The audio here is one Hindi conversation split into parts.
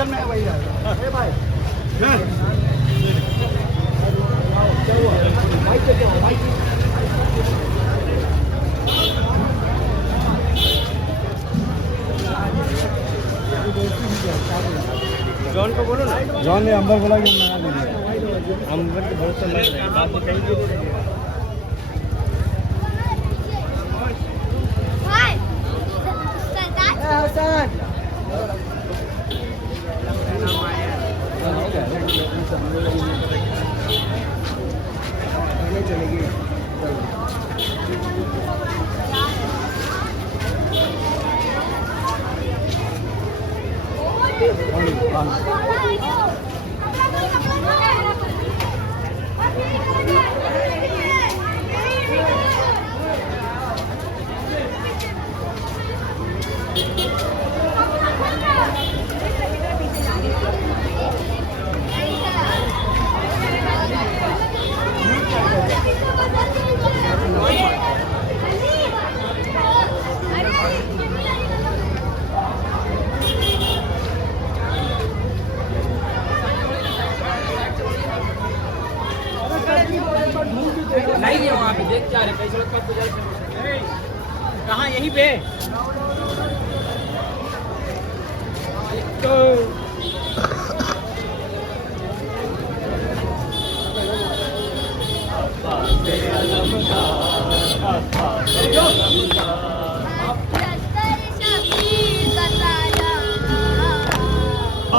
स्टेशन में है वही है भाई। जॉन को बोलो ना। जॉन ने अंबर बोला कि हम लगा दीजिए। अंबर के बहुत समझ रहे हैं, बाकी कहीं भी चलेगी। नहीं है वहाँ पे, देख क्या रहे कैसे कब गुजर कहाँ यहीं पे तो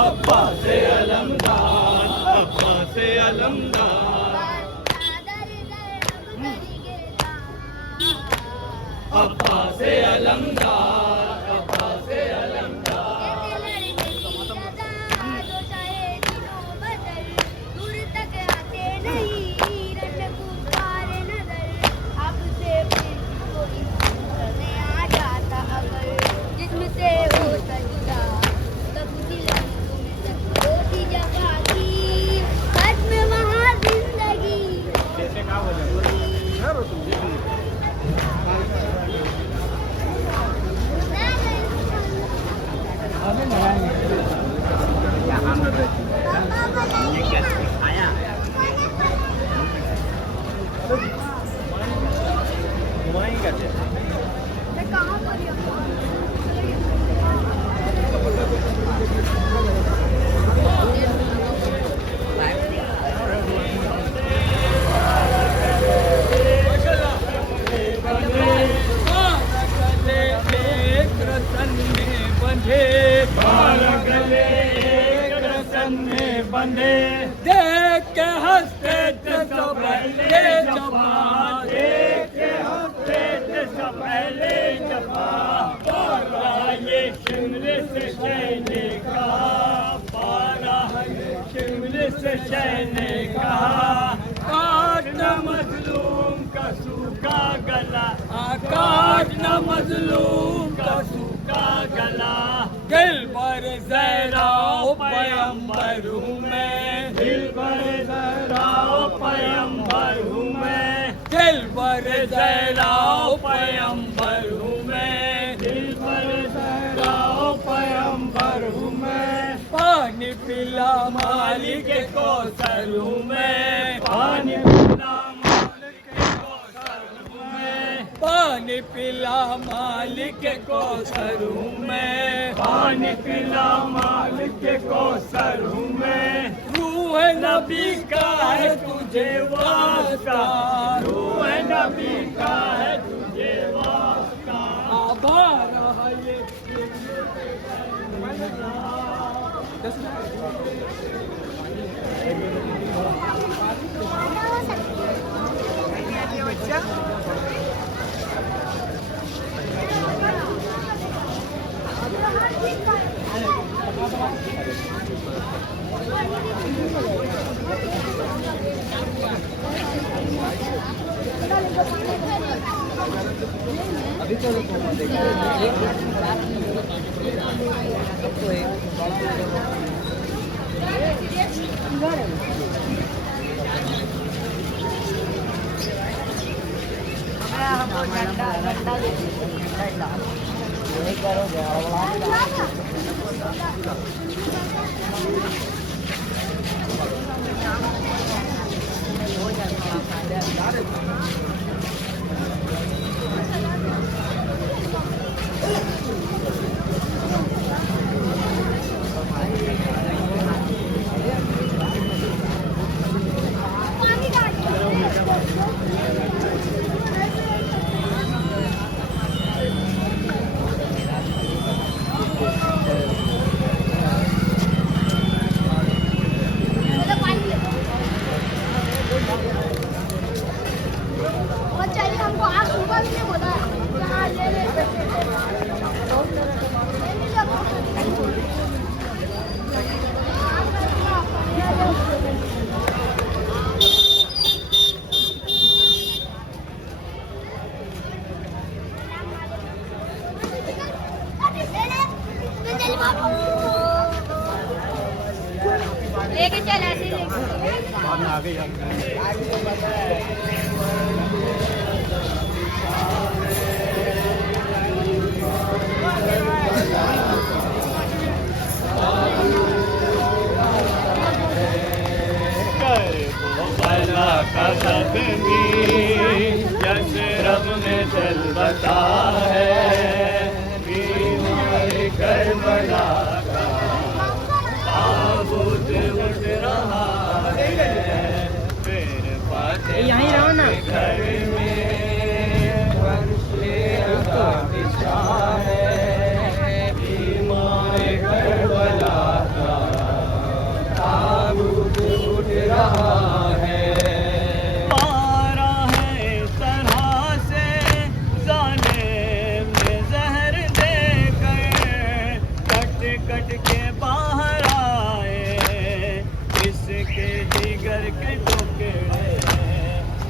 अब्बा से अलमदार, अब्बा से अलमदार, अब्बा से अलमदार, अब्बा से अलमदार। दूर तक आते नहीं रन गुब्बारे नजर, आपसे कोई करने आ जाता अगर जिस्म से हो सजदा, तब दिल में होती जगह की बस में वहाँ जिंदगी। कैसे कहाँ हो जाए बंधे देख के हंसते थे सब पहले जबा, देख के हंसते थे सब पहले जबा, पारा ये शिमले से शहने का, पारा ये शिमले से शहने का, काटना मजलूम का सूखा गला, काटना मजलूम का सूखा गला, दिल पर ज़हरा पैगंबर हूँ मैं, दिल पर ज़हरा पैगंबर हूँ मैं, दिल पर ज़हरा पैगंबर हूँ मैं, दिल पर ज़हरा पैगंबर हूँ मैं, पानी पिला मालिक कौसर हूँ मैं, पानी पिला मालिक कौसर हूँ मैं, पानी पिला मालिक कौसर हूँ मैं, पानी पिला मालिक कौसर हूँ मैं, रूह नबी का है तुझे वास्ता, रूह नबी का है तुझे वास्ता, आभार है ये अभी तो करो बाद में आगे रब में दिल बता है करबला का ताबूत उठ रहा है फिर बातें यहीं रहो ना घर में वर्षे दिशा है बीमार करबला का ताबूत उठ रहा है कट के बाहर आए इसके जिगर के टुकड़े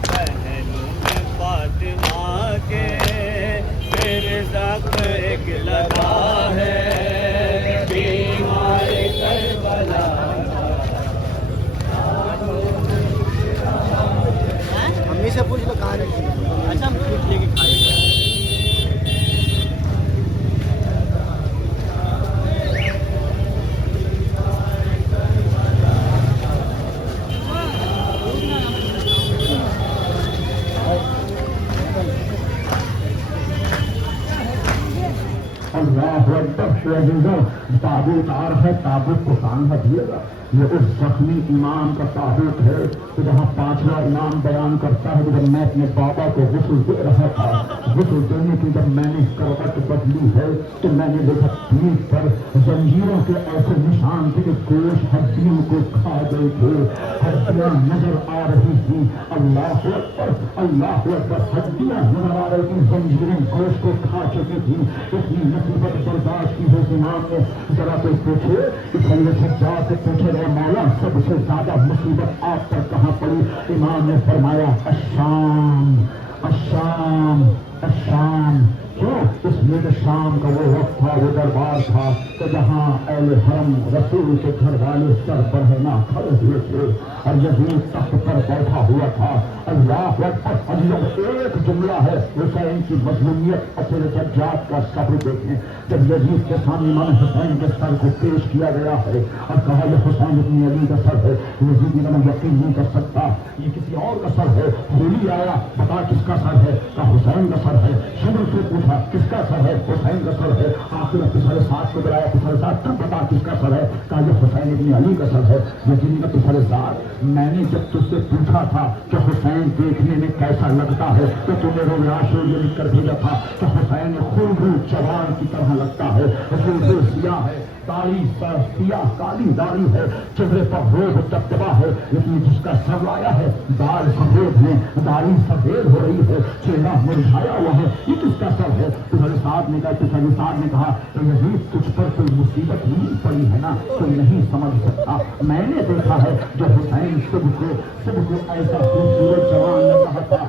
पहलू में फातिमा के फिर ज़ख्म एक लगा है बीमार करबला मम्मी से पूछ लो कहाँ रखी है। अच्छा हम पूछ लेंगे खाएगा ताबूत आ रहा है, ताबूत को कांधा दिएगा। ये उस जख्मी इमाम का ताबूत है तो जहाँ पांचवा इमाम बयान करता है कि जब मैं अपने बाबा को गुस्ल दे रहा था, गुस्ल देने की जब मैंने करवट बदली है तो मैंने देखा पीठ पर जंजीरों के ऐसे निशान थे कि गोश्त हड्डियों को खा गए थे, हड्डियां नजर आ रही थी। अल्लाह अकबर, हड्डियां नजर आ रही थी, जंजीरें गोश्त को खा चुकी थी। इतनी मुसीबत बर्दाश्त की है इमाम ने। जरा कोई पूछे कि सज्जाद से पूछे मौला सबसे ज्यादा मुसीबत आप पर कहाँ पड़ी? इमाम ने फरमाया अशाम अशाम अशाम। क्यों? इसलिए कि शाम का वो वक्त था, वो दरबार था तो जहाँ अहले हरम रसूल के घर वाले सर बढ़ना खड़े हुए थे और यजीद तख्त पर बैठा हुआ था। अल्लाह अकबर। एक जुमला है हुसैन की मजलूमियत और फिर सज्जाद का सब्र देखें। जब यजीद के सामने इमाम हुसैन के सर को पेश किया गया है और कहा यह हुसैन इब्न अली का सर है, यजीद ने कहा यकीन नहीं कर सकता, ये किसी और का सर है। होली आया, बता किसका सर है? कहा हुसैन का सर है। शुरू से पूछा किसका सर है? हुसैन का सर है। आखिर पिछले साथ को बुलाया, पिछले साथ तब बता किसका सर है? कहा यह हुसैन इब्न अली का सर है। यजीद ने पिछले साथ मैंने जब तुझसे पूछा था कि हुसैन देखने में कैसा लगता है तो तूने रोयाशो ये लिख कर भेजा था कि हुसैन खूब जवान की तरह लगता है, खूब सिया है, दाढ़ी सियाह काली दाढ़ी है, चेहरे पर रोब दबदबा है, लेकिन जिसका सर आया है बाल सफेद है, दाढ़ी सफेद हो रही है, चेहरा मुरझाया हुआ है, ये किसका सर है? तुम्हारे साथ ने कहा, तुम्हारे साथ ने कहा यही तुझ पर कोई मुसीबत नहीं पड़ी है ना, कोई नहीं समझ सकता। मैंने देखा है जो हुसैन सबको ऐसा खूबसूरत जवान लग रहा था,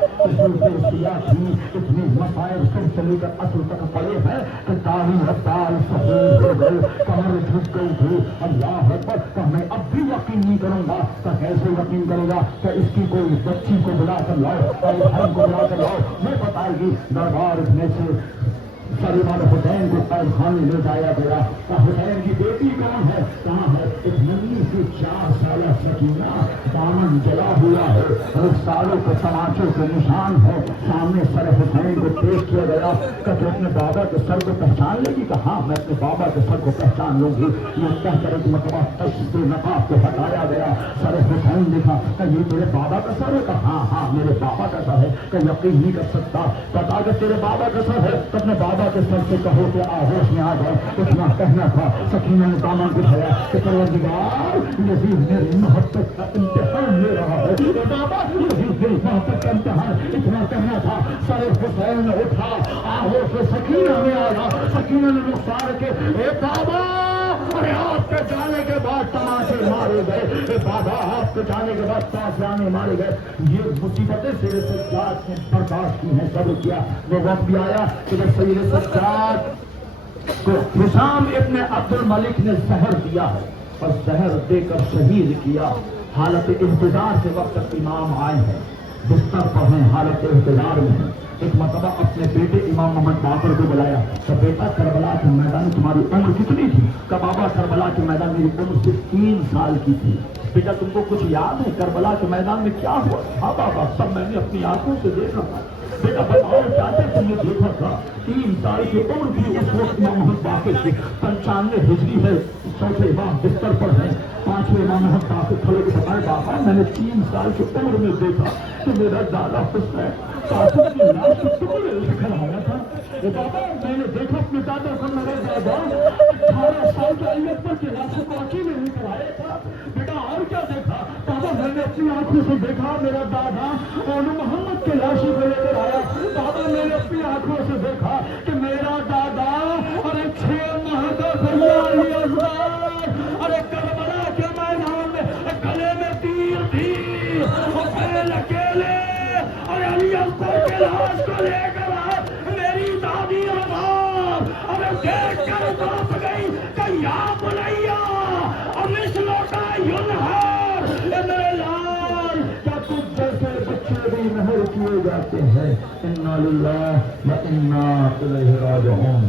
सिया थी, इतनी मसाइल सब से लेकर असर तक पड़े हैं कि दाढ़ी रफ्तार सफेद हो गए, कमर झुक गई थी। अल्लाह अकबर। मैं अब भी यकीन नहीं करूंगा। तो कैसे यकीन करेगा? कि इसकी कोई बच्ची को बुला कर लाओ और भाई को बुला कर लाओ, मैं बताएगी दरबार में से सलीमान हुसैन को पैखाने ले जाया गया। तो हुसैन की बेटी कौन है? कहाँ है? एक नन्ही सी 4 साल सकीना, दामन जला हुआ है, सालों के तमाचों के निशान है। सामने सर हुसैन को पेश किया गया कि तू अपने बाबा के सर को पहचान लेगी? कहा मैं अपने बाबा के सर को पहचान लूंगी। ये कहकर एक मतबा तस्वीर नकाब को हटाया गया। सर हुसैन देखा कि ये तेरे बाबा का सर है? कहा हाँ मेरे बाबा का सर है। कि यकीन नहीं कर सकता, बता के तेरे बाबा का सर है तो अपने बाबा के सर से कहो कि आहोश में आ जाए। इतना कहना था। सकीना ने दामन उठाया कि परवरदिगार यजीद मेरी मोहब्बत का इम्तिहान ले रहा है, बाबा यजीद मेरी मोहब्बत का इम्तिहान। इतना कहना था। सर हुसैन ने उठा, आहोश में सकीना में आया। सकीना ने रुखसार के बाबा, अरे आपके जाने के बाद तमाशे मारे गए, बाबा आपके जाने के बाद ताज़ियाने मारे गए। ये मुसीबतें सिरे सज्जाद ने बर्दाश्त की हैं, सब्र किया। वो वक्त भी आया कि जब सैयद सज्जाद को हिशाम इब्न अब्दुल मलिक ने जहर दिया है और जहर देकर शहीद किया। हालत इंतजार के वक्त इमाम आए हैं, बिस्तर पर हैं, हालत इंतजार में है। एक मरतबा अपने बेटे इमाम मोहम्मद बाकर को बुलाया, तो बेटा करबला के मैदान में तुम्हारी उम्र कितनी थी? का बाबा करबला के मैदान में मेरी उम्र सिर्फ 3 साल की थी। बेटा तुमको कुछ याद है करबला के मैदान में क्या हुआ? हाँ बाबा, सब मैंने अपनी आंखों से देखा था। बेटा बताओ क्या क्या तुमने देखा था? 3 साल की उम्र थी उस वक्त इमाम मोहम्मद बाकर की। 95 हिजरी है, चौथे इमाम बिस्तर पर है, 5वें इमाम मोहम्मद बाकर खड़े के बताए बाबा मैंने 3 साल की उम्र में देखा कि मेरा दादा हुसैन कासिम की लाश के टुकड़े लेकर आया था। बाबा मैंने देखा अपने दादा को, मेरे दादा 18 साल के अली अकबर के लाशों को अकेले लेकर आया था। बेटा और क्या देखा? बाबा मैंने अपनी आंखों से देखा मेरा दादा और मोहम्मद के लाशों को लेकर आया। बाबा मैंने अपनी आंखों से देखा कि मेरा दादा अरे 6 माह का भैया अली अकबर अरे करबला के मैदान में गले में तीर थी और पहले अकेले और अली अकबर के लाश को लेकर आए। मेरी दादी और बाप अरे देख कर तड़प गई कि या बुलैया और मिसलों का युनहर मेरे लाल, क्या तुझ जैसे बच्चे भी महर किए जाते हैं? इन्ना लिल्लाह व इन्ना इलैहि राजिऊन।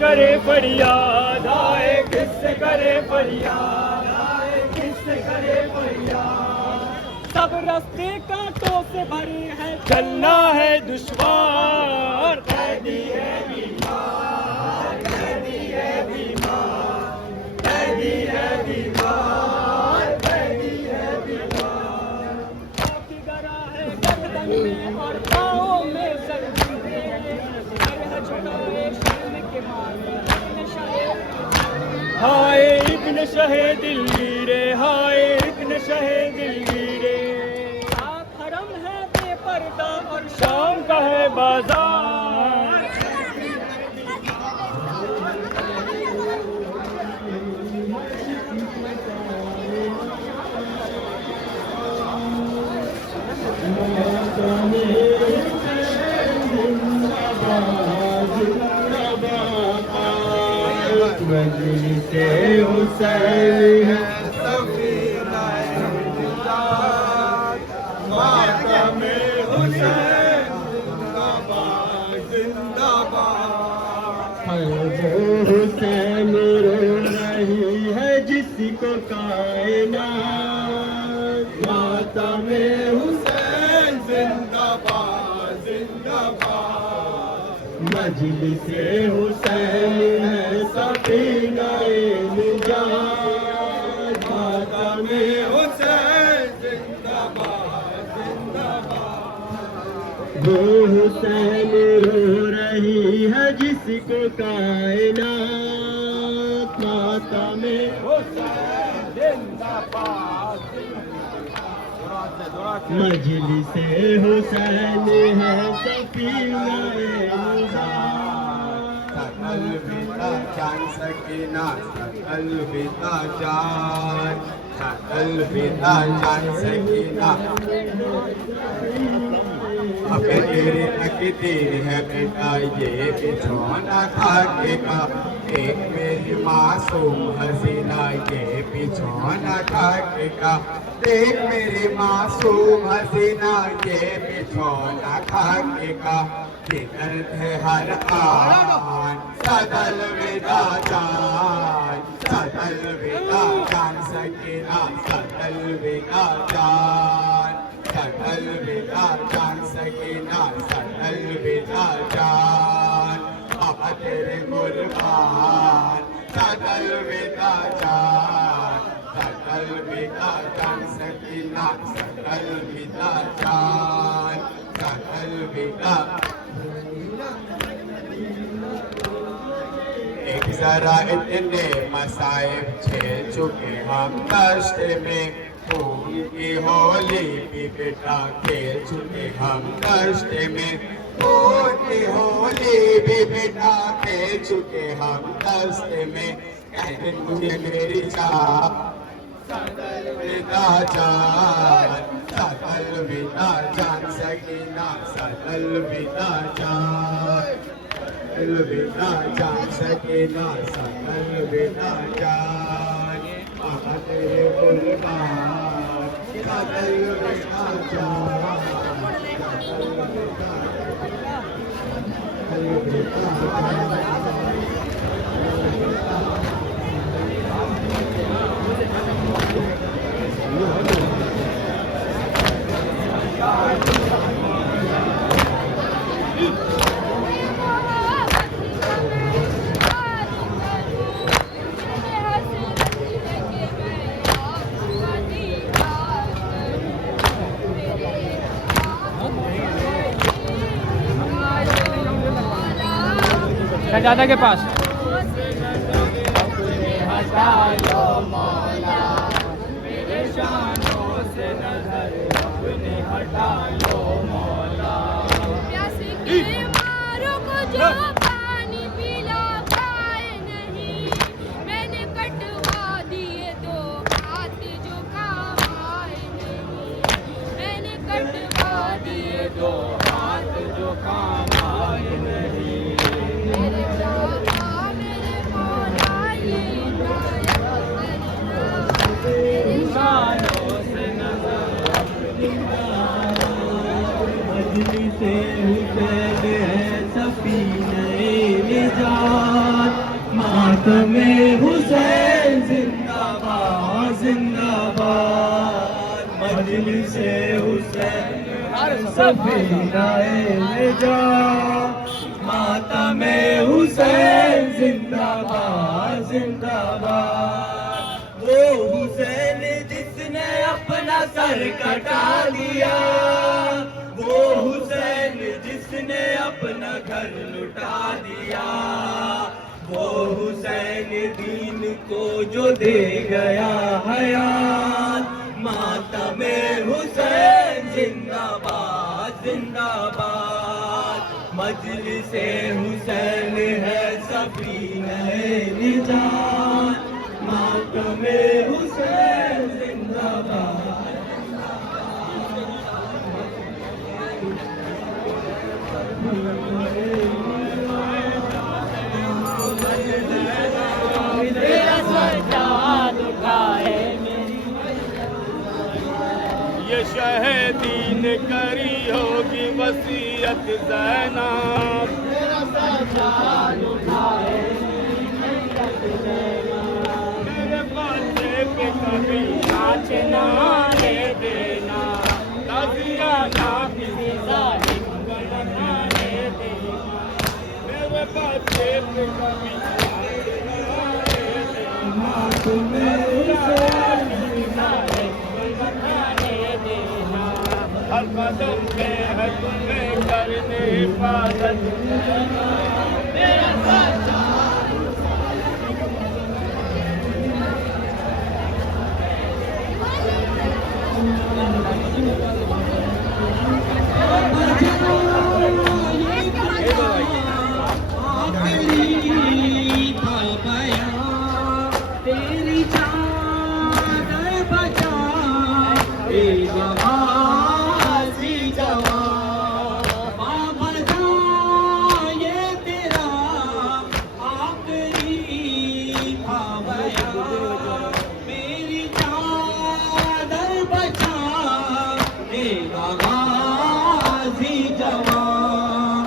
करे फरियाद आए, किससे करे फरियाद आए, किससे करे फरियाद। सब रास्ते कांटों से भरे हैं, चलना है दुश्वार। कैदी है बीमार, कैदी है बीमार, कैदी है बीमार, कैदी है बीमार। काफी गरा है गर्दन में और पाँव में सर्दी है, सर है झुकाए शर्म के मारे। हाय इब्न शहे दिल्ली रे, हाय इब्न शहे दिल्ली रे। आप हरम है बेपर्दा और शाम का है बाजार। मजलिसे हुसैन है सफीना इंतजार, मातम हुसैन जिंदाबाद जिंदाबाद। हुसैन रो रही है जिसको कायनात, मातम हुसैन जिंदाबाद जिंदाबाद। मजलिसे हुसैन है सफीना निजात, मातम हुसैन जिंदाबाद जिंदाबाद। वो हुसैन रो रही है जिसको कायनात, मातम हुसैन जिंदाबाद। मजलिसे हुसैन है सफीना अलविदा जान सकीना, अलविदा जान, अलविदा जान सकीना। अब तेरे अकती है बेटा ये बिछौना खाकेगा, एक मेरी मासूम हसीना ये बिछौना खाकेगा, एक मेरी मासूम हसीना ये बिछौना खाकेगा। ये करते हर आन सदल विदा जान, सदल विदा जान सकीना, सदल विदा जान, सदल विदा जान सकीना, सदल विदा जान, बाबा तेरे कुर्बान, सदल विदा जान, सदल विदा जान सकीना, सदल विदा जान, सदल विदा। एक जरा इतने मसाइब झेल चुके हम कष्ट में, खून की होली भी बेटा खेल चुके हम कष्ट में, खून की होली भी बेटा खेल चुके हम कष्ट में। कहते मुझे मेरी चाह सदल विदा जान, सदल विदा जान सकीना, सदल विदा जान, सदल विदा जान सकीना, सदल विदा जान, बाबा तेरे कुर्बान, सदल विदा जान, सदल विदा जान, सदल विदा जान। शहजादा के पास पानी पिला पाए नहीं, मैंने कटवा दिए दो हाथ जो काम आए नहीं, मैंने कटवा दिए दो हाथ जो काम आए नहीं। मेरे बाबा मेरे मौला ये इंसानों से नजर मजलिसे हुसैन है सफीने निजात, मातमे हुसैन जिंदाबाद जिंदाबाद, मजलिसे हुसैन सफीने निजात, मातमे हुसैन जिंदाबाद जिंदाबाद। वो हुसैन जिसने अपना सर कटा दिया, वो हुसैन जिसने अपना घर लुटा दिया, वो हुसैन दीन को जो दे गया हयात, मातमे हुसैन जिंदाबाद जिंदाबाद, मजलिसे हुसैन है सफीने निजात, मातमे हुसैन जिंदाबाद। ये शहीदीन करी होगी वसीयत ज़ैनब, मेरे बच्चे पे कभी नाच ना ले देना, ताज़िया ना किसी जालिम को लगाने देना, मेरे बच्चे पे कभी नाच ना ले देना, हर कदम पे है तुम्हें करने हिफाजत, मेरा साथ तेरी चादर बचा नवाज़ी जवान, बाबा जान ये तेरा आखिरी था बयान, मेरी चादर बचा नवाज़ी जवान,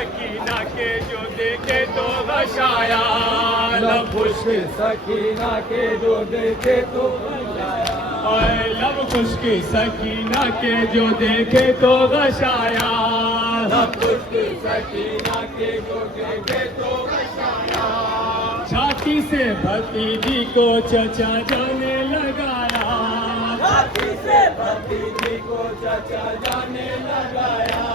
सकीना के जो देखे तो गशाया, लब खुश्क सकीना के जो देखे तो गशाया, लब खुश्क सकीना के जो देखे तो गशाया, लब खुश्क सकीना के जो देखे तो गशाया। छाती से भतीजी को चचा जाने लगाया, छाती से भतीजी को चचा जाने लगाया,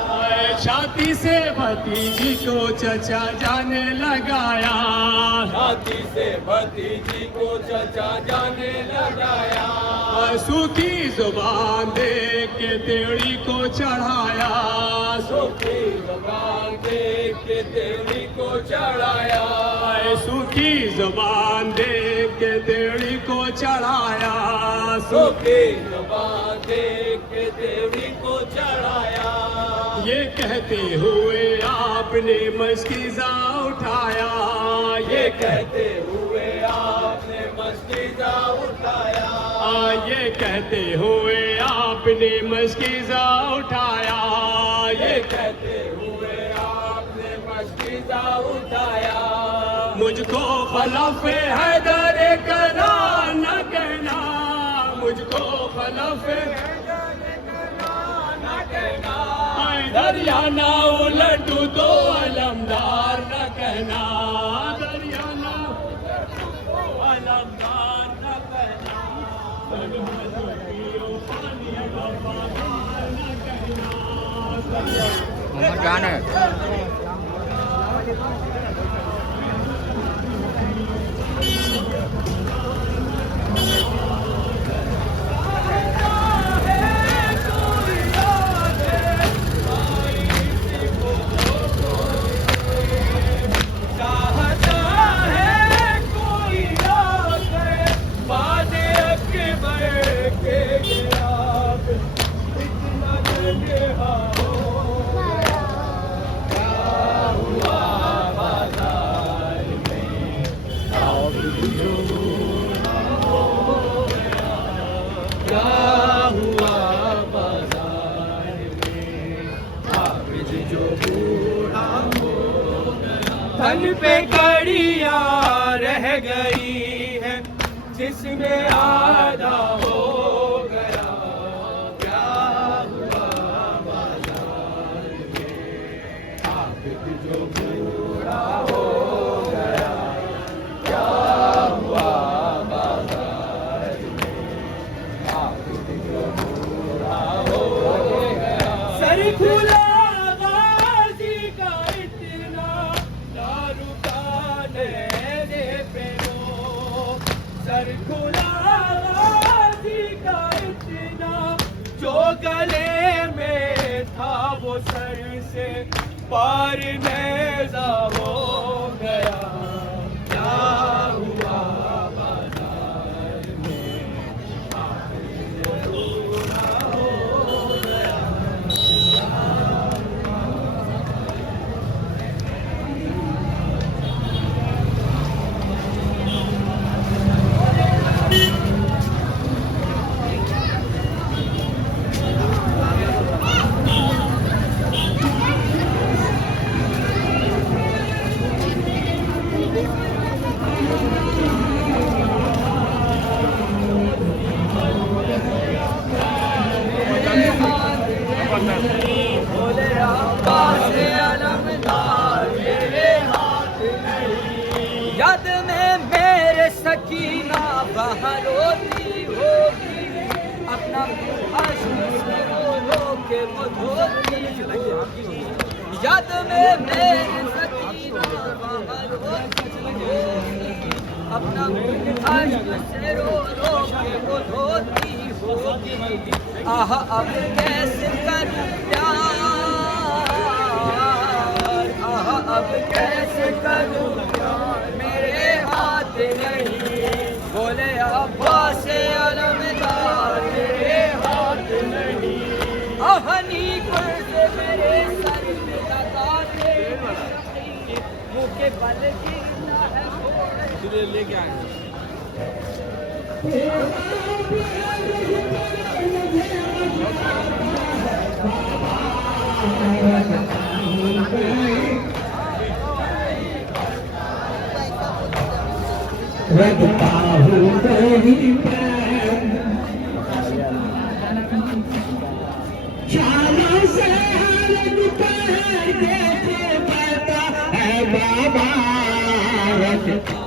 छाती से भतीजी को चचा जाने लगाया, छाती से भतीजी को चचा जाने लगाया। सूखी जुबान दे के तेड़ी को चढ़ाया, सूखी जुबान दे के तेड़ी को चढ़ाया, सूखी जुबान दे के तेड़ी को चढ़ाया, सूखी जुबान दे के तेड़ी को चढ़ाया। ये कहते हुए आपने मस्कीज़ा उठाया, ये कहते हुए आपने मस्कीज़ा उठाया, ये कहते हुए आपने मस्कीज़ा उठाया, ये कहते हुए आपने मस्कीज़ा उठाया। मुझको खलफ़े हैदर करा न कहना, मुझको खलफ़े दरिया ना उलटू तो अलमदार न कहना, दरिया ना अलमदार न कहना, गाना धन पे कड़िया रह गई है जिसमें आधा हो गया, क्या हुआ बाजार में आबिद जो बूढ़ा हो गया, क्या हुआ बाजार में आबिद जो बूढ़ा हो गया। सर खुला गले में था वो सर से पार नेज़ा हो गया, क्या हुआ बाजार में पूरा हो गया। याद में मेरे सकीना बाहर होती होगी, अपना आशिक से रो के वो धोती होगी। याद में मेरे सकीना बाहर होती होगी, अपना आशिक से रो के वो धोती होगी। आह अब कैसे करूं प्यार, आह अब कैसे करूं प्यार, मेरे हाथ नहीं। बोले अब्बास अलमदार मेरे हाथ नहीं। आहनी से मेरे सर में लगा के मुँह के बल गिरना है, लेके आए रखता हूँ कहीं पैर चालों से रख पैर कैसे पड़ता है बाबा रखता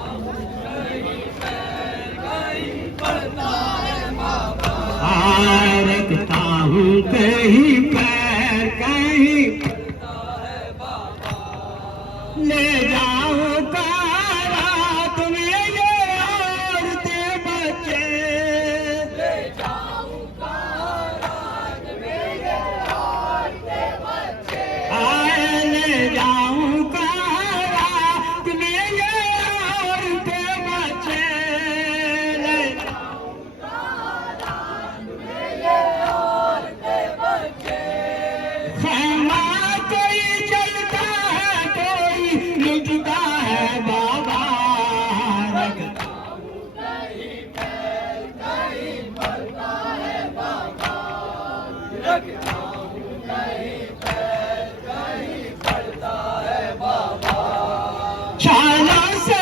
रखता हूँ कहीं पैर कहीं ले जाऊँ रात में ये औरते बच्चे ले जाऊँ रात में ये औरते बच्चे ले जाऊँ रात में ये औरते बच्चे ले खैमा कोई जलता है कोई मिटता है बाबा रखता हूँ कहीं पैर कहीं पड़ता है बाबा रखता हूँ कहीं पैर कहीं पड़ता है बाबा चालों से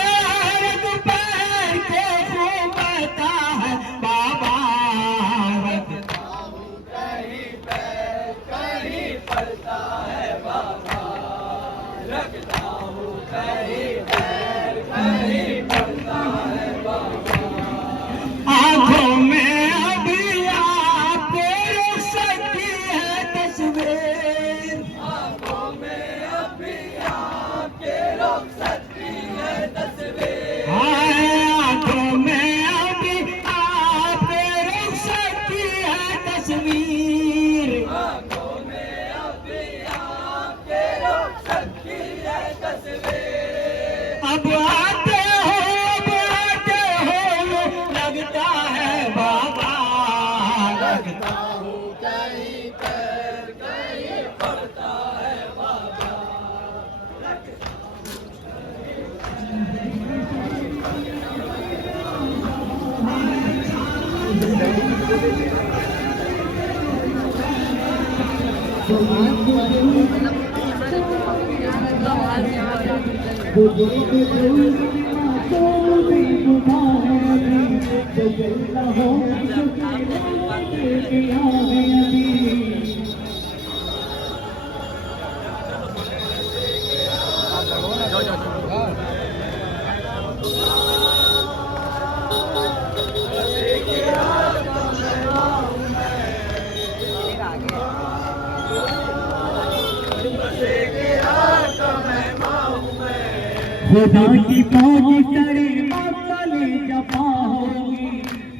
रख पैर के घूमता है बाबा रखता हूँ कहीं पैर कहीं पड़ता है बाबा रखता हूँ कहीं पैर कहीं पड़ता है बाबा आँखों में अभी आपको रुक सकती है तस्वीर आँखों में अभी आपके रुक सकती है तस्वीर आँखों में अभी आपके रुक सकती है तस्वीर आँखों में अभी आपके रुक सकती है तस्वीर अब आते हो लगता है बाबा लगता हूँ कहीं पैर कहीं पड़ता है बाबा खुदा की फौज चढ़े मातले जपा होगी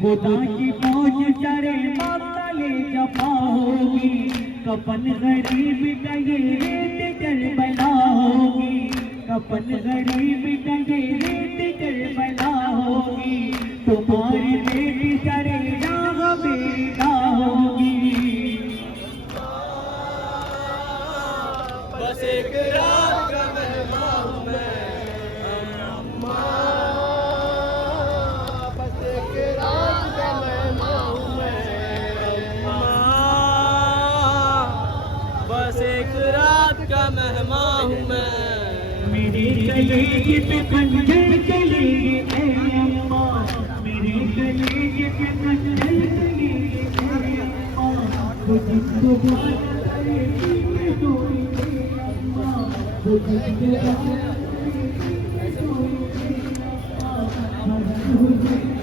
खुदा की फौज चढ़े मातले जपा होगी कपन गरीब का ये रेत करबला होगी कपन गरीब का ये रेत करबला होगी तुम्हारी बेटी चढ़े राह मेरी ना होगी बस एक रात का मेहमान हूँ मैं बस एक रात का मेहमान हूँ मैं मेरे कलेजे पे खंजर चलेगी ऐ अम्मा मेरे कलेजे पे खंजर चलेगी ऐ अम्मा वो जिसको बात करेगी मैं सोई अम्मा वो जिसको बात करेगी मैं सोई अम्मा